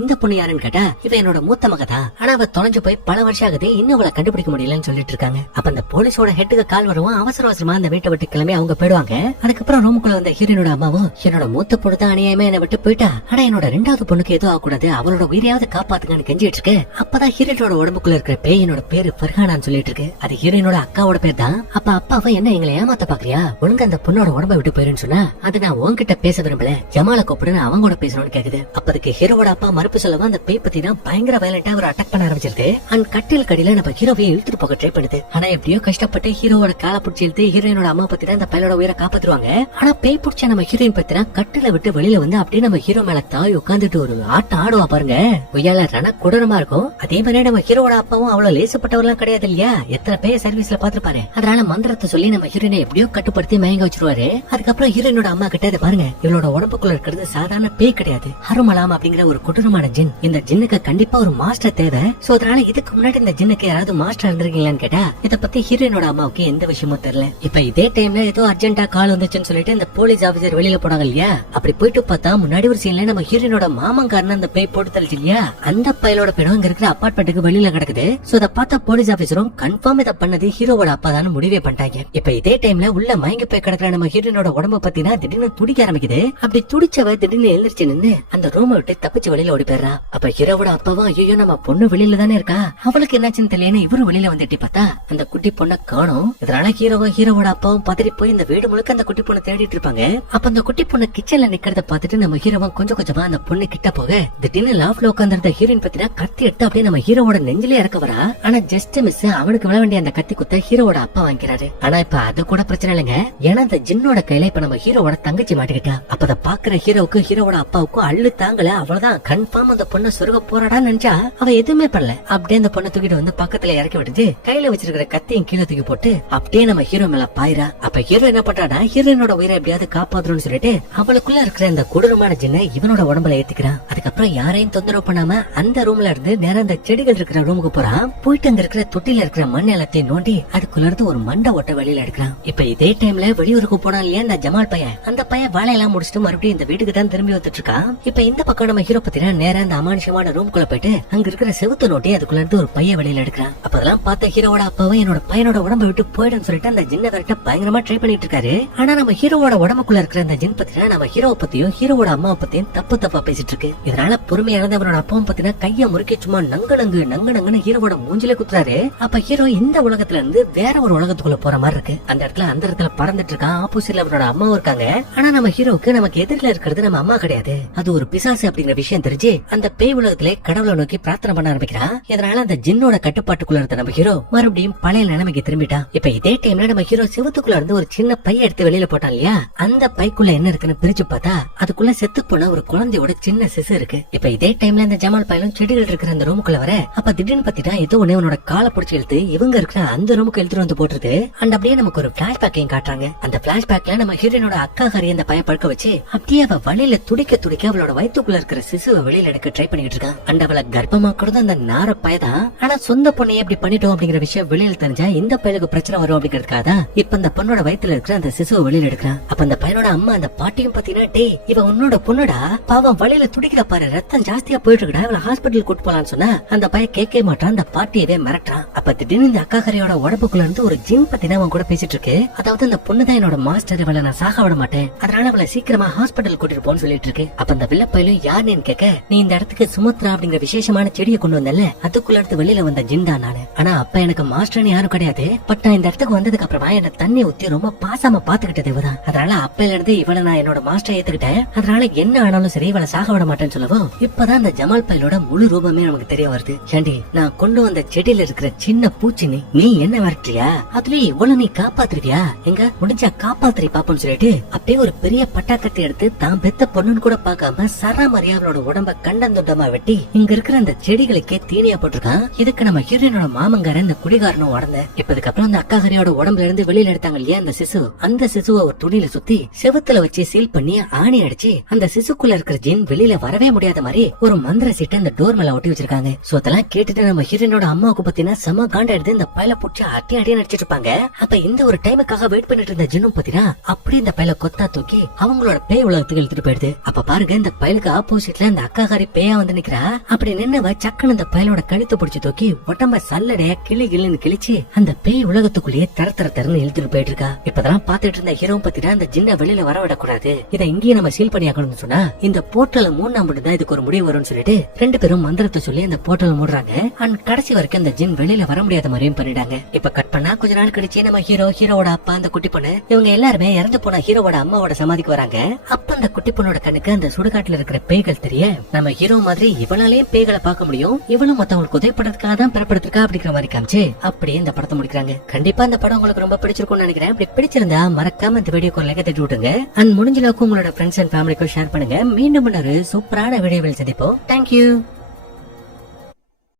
இந்த பொண்ணு யாருன்னு கேட்டா இவ என்னோட மூத்த மக தான், ஆனா அவ தொலைஞ்சு போய் பல வருஷம் ஆகுது, இன்னும் அவளை கண்டுபிடிக்க முடியலன்னு சொல்லிட்டு இருக்காங்க. அப்ப அந்த போலீஸோட ஹெட்டுக்கு கால் வரவும் அவசரமா அந்த வீட்டை விட்டு கிளம்பி அவங்க போயிடுவாங்க. அதுக்கப்புறம் ரூமுக்குள்ள வந்த ஹீரோனோட அம்மாவும் என்னோட மூத்த பொண்ணு தான் அநியாயமா என்ன விட்டு போயிட்டா, ஆனா என்னோட 2வது பொண்ணுக்கு எதுவும் ஆகக்கூடாது, அவளோட உயிரையாவது காப்பாத்துங்கன்னு கெஞ்சிட்டு இருக்கு. அப்பதான் ஹீரோனோட உடம்புக்குள்ள இருக்கிற பேய் என்னோட பேரு ஃபர்ஹானான்னு சொல்லிட்டு இருக்கு. அது ஹீரோனோட அக்காவோட பேர் தான். அப்ப அப்பாவை என்ன எங்களை ஏமாத்த பாக்குறியா, ஒழுங்கு அந்த பொண்ணோட உடம்ப விட்டு போயிருன்னு சொன்னா அது நான் உன்கிட்ட பேச விரும்பல, ஜமால கூப்பிடுன்னு அவங்க கூட பேசணும்னு கேக்குது. அப்பதுக்கு ஹீரோவோட அப்பா மறுப்பு சொல்லவா அந்த பேய் பத்தி தான் பயங்கர வயலண்டா அவர் அட்டாக் பண்ண ஆரம்பிச்சிருக்கு. அண்ட் கட்டில் கடியில நம்ம ஹீரோவையும் இழுத்துட்டு போக ட்ரை பண்ணுது. ஆனா எப்படியோ கஷ்டப்பட்டு ஹீரோவோட காலை பிடிச்சி இழுத்து ஹீரோயினோட அம்மா பத்தி தான் இந்த பையனோட உயிரை காப்பாத்துருவாங்க. ஆனா பேய் பிடிச்ச நம்ம ஹீரோயின் பத்தினா கட்டில விட்டு வெளியில வந்து அப்படியே நம்ம ஹீரோ மேல தாய் உட்காந்துட்டு ஒரு ஆட்டம் ஆடுவா பாருங்க, உயல ரண கொடூரமா இருக்கும். அதே மாதிரி நம்ம ஹீரோவோட அப்பாவும் அவ்வளவு லேசப்பட்டவரெல்லாம் கிடையாது இல்லையா, எத்தனை பேர் சர்வீஸ்ல பாத்துருப்பாரு. அதனால மந்திரத்தை சொல்லி நம்ம ஹீரோயினை எப்படியோ கட்டுப்படுத்தி மயங்க வச்சிருவாரு. அதுக்கப்புறம் ஹீரோயினோட அம்மா கிட்ட இதை பாருங்க, இவளோட உடம்புக்குள்ள இருக்கிறது சாதாரண பேய் கிடையாது, ஹருமலாம் அப்படிங்கிற ஒரு கொடூரமான ஜின், இந்த ஜின்னுக்கு கண்டிப்பா ஒரு மாஸ்டர் தேவை. சோ அதனால இதுக்கு முன்னாடி இந்த ஜின்னுக்கு யாராவது மாஸ்டர் இருந்திருக்கீங்களான்னு கேட்டா இத பத்தி ஹீரோயினோட அம்மாவுக்கு எந்த விஷயமும் தெரியல. இப்ப இதே டைம்ல ஏதோ அர்ஜென்ட்டா கால் வந்துச்சுன்னு சொல்லிட்டு இந்த போலீஸ் ஆபீசர் வெளியில போனாங்க இல்லையா, அப்படி போயிட்டு பார்த்தா முன்னாடி ஒரு சீன்ல நம்ம ஹீரோயினோட ஹீரோவோட மாமங்காரன் அந்த பேய் போட்டு தள்ளிச்சு இல்லையா, அந்த பயலோட படம் இங்க இருக்கிற அபார்ட்மெண்ட்டுக்கு வெளியில கிடக்குது. சோ இத பார்த்த போலீஸ் ஆபீசரும் கன்ஃபார்ம் இத பண்ணது ஹீரோவோட அப்பா தான் முடிவே பண்ணிட்டாங்க. இப்ப இதே டைம்ல உள்ள மயங்கி போய் கிடக்குற நம்ம ஹீரோனோட உடம்ப பத்தினா திடீர்னு துடிக்க ஆரம்பிக்குது. அப்படி துடிச்சவ திடீர்னு எழுந்திருச்சு நின்னு அந்த ரூமை விட்டு தப்பிச்சு வெளியில ஓடி போயிடுறா. அப்ப ஹீரோவோட அப்பாவும் ஐயோ நம்ம பொண்ணு வெளியில தானே இருக்கா, அவளுக்கு என்னாச்சுன்னு தெரியல இவரும் வெளியில வந்துட்டு பார்த்தா அந்த குட்டி பொண்ணை காணோம். இதனால ஹீரோவோட அப்பாவும் பதறி போய் இந்த வீடு முழுக்க அந்த குட்டி பொண்ணை தேடிட்டு இருப்பாங்க. அப்ப அந்த குட்டி பொண்ணு கிச்சன்ல நிக்கிறத பாத்துட்டு நம்ம ஹீரோவும் கொஞ்சம் கொஞ்சமா அந்த பொண்ணு கிட்ட போக திடீர்னு லாஃப்ல உட்கார்ந்திருந்த ஹீரோயின் பத்தினா கத்தி எடுத்து அப்படியே நம்ம ஹீரோவோட நெஞ்சிலே இறக்க வரா. ஆனா ஜஸ்ட் மிஸ் அவனுக்கு விழ வேண்டிய அந்த கத்தி குத்த ஹீரோவோட அப்பா வாங்கிறாரு. ஆனா இப்ப அது கூட பிரச்சனை இல்லைங்க, ஏன்னா அந்த ஜின்னோட கையில இப்ப நம்ம ஹீரோவோட தங்கச்சி மாட்டிக்கிட்டா. அப்ப அதை பாக்குற ஹீரோவுக்கு ஹீரோவோட அப்பாவுக்கும் அள்ளு தாங்கல. அவ்வளவுதான், கன்ஃபார்ம் அந்த பொண்ணை சொருக போறாடான்னு நினைச்சா அவ எதுவுமே பண்ணல. அப்படியே அந்த பொண்ணை தூக்கிட்டு வந்து பக்கத்துல இறக்கி விட்டுட்டு கையில வச்சிருக்கிற கத்தியும் கீழே தூக்கி போட்டு அப்படியே நம்ம ஹீரோ மேல பாயிரா. அப்ப ஹீரோ என்ன பண்றாடா, ஹீரோனோட உயிரை எப்படியாவது காப்பாற்றணும்னு சொல்லிட்டு அவளுக்குள்ள இருக்கிற அந்த கொடூரமான ஜின்னை இவனோட உடம்புல ஏத்திக்கிறான். அதுக்கப்புறம் யாரையும் தொந்தரவு பண்ணாம அந்த ரூம்ல இருந்து நேரம் அந்த செடிகள் இருக்கிற ரூமுக்கு போறான். போயிட்டு அங்க இருக்கிற தொட்டில இருக்கிற மண் எல்லாத்தையும் நோண்டி அதுக்குள்ள இருந்து ஒரு மண்டை ஓட்ட வெளியில எடுக்கிறான். இப்ப இதே டைம்ல வெளியூருக்கு போனா இல்லையா இந்த ஜமால் பையன், அந்த பையன் வேலையெல்லாம் முடிச்சுட்டு மறுபடியும் இந்த வீட்டுக்கு தான் திரும்பி வந்துட்டு இருக்கான். இப்ப இந்த பக்கம் நம்ம ஹீரோ பத்தினா நேரம் அந்த அமானுஷமான ரூம்குள்ள போயிட்டு அங்க இருக்கிற செவுத்து நோட்டி அதுக்குள்ள இருந்து ஒரு பையன் வெளியில எடுக்கிறான். அப்ப அதெல்லாம் பார்த்த ஹீரோவோட அப்பாவும் என்னோட பையனோட உடம்பு விட்டு போயிடுன்னு சொல்லிட்டு அந்த ஜின்ன விரட்ட பயங்கரமா ட்ரை பண்ணிட்டு இருக்காரு. ஆனா நம்ம ஹீரோவோட உடம்புக்குள்ள இருக்கிற அந்த ஜின் பத்தினா நம்ம ஹீரோவை பத்தியும் ஹீரோவோட அம்மாவை பத்தியும் தப்பா பேசிட்டு இருக்கு. இதனால பொறுமையானது அவனோட அப்பாவும் பத்தினா கைய முறுக்கி சும்மா நங்குன்னு ஹீரோவோட மூஞ்சில குத்துறாரு. அப்ப ஹீரோ இந்த உலகத்துல இருந்து வேற ஒரு உலகத்துக்குள்ள போற மாதிரி இருக்கு. அந்த இடத்துல பறந்துட்டு இருக்கான். ஆப்போசிட்ல அவனோட அம்மாவும் இருக்காங்க. ஆனா நம்ம ஹீரோவுக்கு நமக்கு எதிரில இருக்கிறது நம்ம அம்மா கிடையாது, அது ஒரு பிசாசு அப்படிங்கிற விஷயம் தெரிஞ்சு அந்த பேய் உலகத்திலே கடவுளை நோக்கி பிரார்த்தனை பண்ண ஆரம்பிக்கிறான். இதனால அந்த ஜின்னோட கட்டுப்பாட்டுக்குள்ள இருந்த நம்ம ஹீரோ மறுபடியும் பழைய நிலைமைக்கு திரும்பிட்டான். இப்ப இதே டைம்ல நம்ம ஹீரோ செவத்துக்குள்ள இருந்து ஒரு சின்ன பைய எடுத்து வெளியில போட்டான் இல்லையா, அந்த பைக்குள்ள என்ன இருக்குன்னு பிரிச்சு பார்த்தா அதுக்குள்ள செத்து போன ஒரு குழந்தையோட சின்ன சிசு இருக்கு. இப்ப இதே டைம்ல இந்த ஜமால் பையனும் செடிகள் இருக்கிற அந்த ரூமுக்குள்ள வர அப்ப திடீர்னு பத்திட்டா ஏதோ ஒண்ணு அவனோட காலை பிடிச்சி இழுத்து இவங்க இருக்கிற அந்த ரூமுக்கு எடுத்துட்டு வந்து போட்டுருது. அண்ட் அப்படியே நமக்கு ஒரு பிளாஷ்பேக்கையும் காட்டுறாங்க. அந்த பிளாஷ்பேக்ல நம்ம ஹீரோனோட அக்கா ஹரி அந்த பையன் படுக்க வச்சு அப்படியே அவ வழியில துடிக்க அவளோட வயிற்றுக்குள்ள இருக்கிற சிசுவை வெளியில எடுக்க ட்ரை பண்ணிட்டு இருக்கான். அண்ட் அவளை கர்ப்பமாக்குறது அந்த நார பையதான். ஆனா சொந்த பொண்ணையே எப்படி பண்ணிட்டோம் அப்படிங்கிற விஷயம் வெளியில தெரிஞ்சா இந்த பையனுக்கு பிரச்சனை வரும் அப்படிங்கறதுக்காக இப்ப அந்த பொண்ணோட வயித்துல இருக்கிற அந்த சிசுவை வெளியில எடுக்கிறான். அப்ப அந்த பையனோட அம்மா அந்த பாட்டியும் பாத்தீங்கன்னா டே இவ உன்னோட பொண்ணுடா, பாவம் வழியில துடிக்கிற பாரு, ரத்தம் ஜாஸ்தியா போயிட்டு இருக்கா, இவளை ஹாஸ்பிட்டல் கூட்டு போலான்னு சொன்னா அந்த பையன் கேட்க மாட்டான். அந்த பாட்டியவே மிரட்டான். அப்ப திடீர்னு இந்த அக்கா கரையோட உடம்புக்குள்ள இருந்து ஒரு ஜின் பத்தினா அவன் கூட பேசிட்டு இருக்கு. அதாவது அந்த பொண்ணுதான் என்னோட மாஸ்டர், இவளை நான் சாக விட மாட்டேன், அதனால அவளை சீக்கிரமா ஹாஸ்பிட்டல் கூட்டிட்டு போன்னு சொல்லிட்டு இருக்கு. அப்ப அந்த வில்ல பையலும் யாருன்னு கேட்க நீ இந்த இடத்துக்கு சுமத்ரா அப்படிங்கிற விசேஷமான செடியை கொண்டு வந்தல, அதுக்குள்ள இருந்து வெளியில வந்த ஜின் தான் நானு. ஆனா அப்ப எனக்கு மாஸ்டர்னு யாரும் கிடையாது, பட் நான் இந்த இடத்துக்கு வந்ததுக்கு அப்புறமா என்ன தண்ணி ஊத்தி ரொம்ப பாசமா பாத்துக்கிட்டது இவதான். அதனால அப்பையில இருந்து இவளை நான் என்னோட மாஸ்டர் ஏத்துக்கிட்டேன், அதனால என்ன ஆனாலும் சரி இவளை சாக விட மாட்டேன்னு சொல்லவும் இப்பதான் அந்த ஜமால் பையலோட முழு ரூபமே நமக்கு தெரிய வருது. ஏண்டி நான் கொண்டு வந்த செடியில இருக்கிற சின்ன பூச்சினி நீ என்ன வரட்டியா, அதுலயே இவ்வளவு நீ காப்பாத்துருவியா, எங்க முடிஞ்சா காப்பாத்துறி பாப்போன்னு சொல்லிட்டு அப்படியே ஒரு பெரிய பட்டாக்கத்தை எடுத்து தான் பெத்த பொண்ணுன்னு கூட பாக்காம சராமரியா அவளோட உடம்ப கண்டந்தொண்டமா வெட்டி இங்க இருக்கிற அந்த செடிகளுக்கே தீனியா போட்டிருக்கான். இதுக்கு நம்ம ஹீரோனோட மாமங்காரன் இந்த குடிகாரனும் உடந்த. இப்ப இதுக்கப்புறம் அந்த அக்கா ஹரியோட உடம்புல இருந்து வெளியில எடுத்தாங்க இல்லையா அந்த சிசு, அந்த சிசுவை ஒரு துணியில சுத்தி செவத்துல வச்சு சீல் பண்ணி ஆணி அடிச்சு அந்த சிசுக்குள்ள இருக்கிற ஜின் வெளியில வரவே முடியாத மாதிரி ஒரு மந்திர சீட்டை அந்த டோர் மேல ஒட்டி வச்சிருக்காங்க. சோ அதெல்லாம் கேட்டுட்டு நம்ம ஹீரோனோட அம்மாவுக்கு பத்தினா செம காண்டா எடுத்து இந்த பையல புடிச்சு அடி நடிச்சிட்டு இருப்பாங்க. அப்ப இந்த ஒரு டைமுக்காக வெயிட் பண்ணிட்டு இருந்த ஜின்னும் பத்தினா அப்படி இந்த பையல கொத்தா தூக்கி அவங்களோட பேய் உலகத்துக்கு இழுத்துட்டு போயிடுது. அப்ப பாருங்க இந்த பையலுக்கு ஆப்போசிட்ல இந்த அக்கா ஹரி பேயா வந்து நிக்கிறா. அப்படி நின்னவ சக்குன்னு இந்த பையலோட கழுத்தை பிடிச்சு தூக்கி உடம்ப சல்லடைய கிளின்னு கிழிச்சு அந்த பேய் உலகத்துக்குள்ளேயே தரன்னு இழுத்துட்டு போயிட்டு இருக்கா. இப்பதான் பாத்துட்டு இருந்த ஹீரோ பத்தினா அந்த ஜின்ன வெளியில வர விடக்கூடாது, இதை இங்கேயே நம்ம சீல் பண்ணி ஆகணும்னு சொன்னா இந்த போர்ட்டல மூணா மட்டும் தான் இதுக்கு ஒரு முடிவு வரும்னு சொல்லிட்டு ரெண்டு பேரும் மந்திரத்தை சொல்லி அந்த போர்ட்டல் மூடுறாங்க. அண்ட் கடைசி வரைக்கும் அந்த ஜின் வெளியில வர முடியாத மாதிரியும் பண்ணிட்டாங்க. இப்ப கட் பண்ணா கொஞ்ச நாள் கழிச்சு நம்ம ஹீரோவோட அப்பா அந்த குட்டி பொண்ணு இவங்க எல்லாருமே இறந்து போன ஹீரோவோட அம்மாவோட சமாதிக்கு வராங்க. அப்ப அந்த குட்டி பொண்ணோட கண்ணுக்கு அந்த சுடுகாட்டுல இருக்கிற பேய்கள் தெரிய நம்ம ஹீரோ மாதிரி இவளாலேயும் பேய்களை பார்க்க முடியும், இவளும் மத்தவங்களுக்கு உதவிப்படுறதுக்காக தான் பிறப்படுறதுக்கா அப்படிங்கிற மாதிரி காமிச்சு அப்படியே இந்த படத்தை முடிக்கிறாங்க. கண்டிப்பா இந்த படம் உங்களுக்கு ரொம்ப பிடிச்சிருக்கும்னு நினைக்கிறேன். அப்படி பிடிச்சிருந்தா மறக்காம இந்த வீடியோக்கு லைக் தட்டி விட்டுங்க. அண்ட் முடிஞ்ச அளவுக்கு உங்களோட ஃப்ரெண்ட்ஸ் அண்ட் ஃபேமிலிக்கும் ஷேர் பண்ணுங்க. மீண்டும் ஒரு சூப்பரான வீடியோவில் சந்திப்போம். தேங்க்யூ.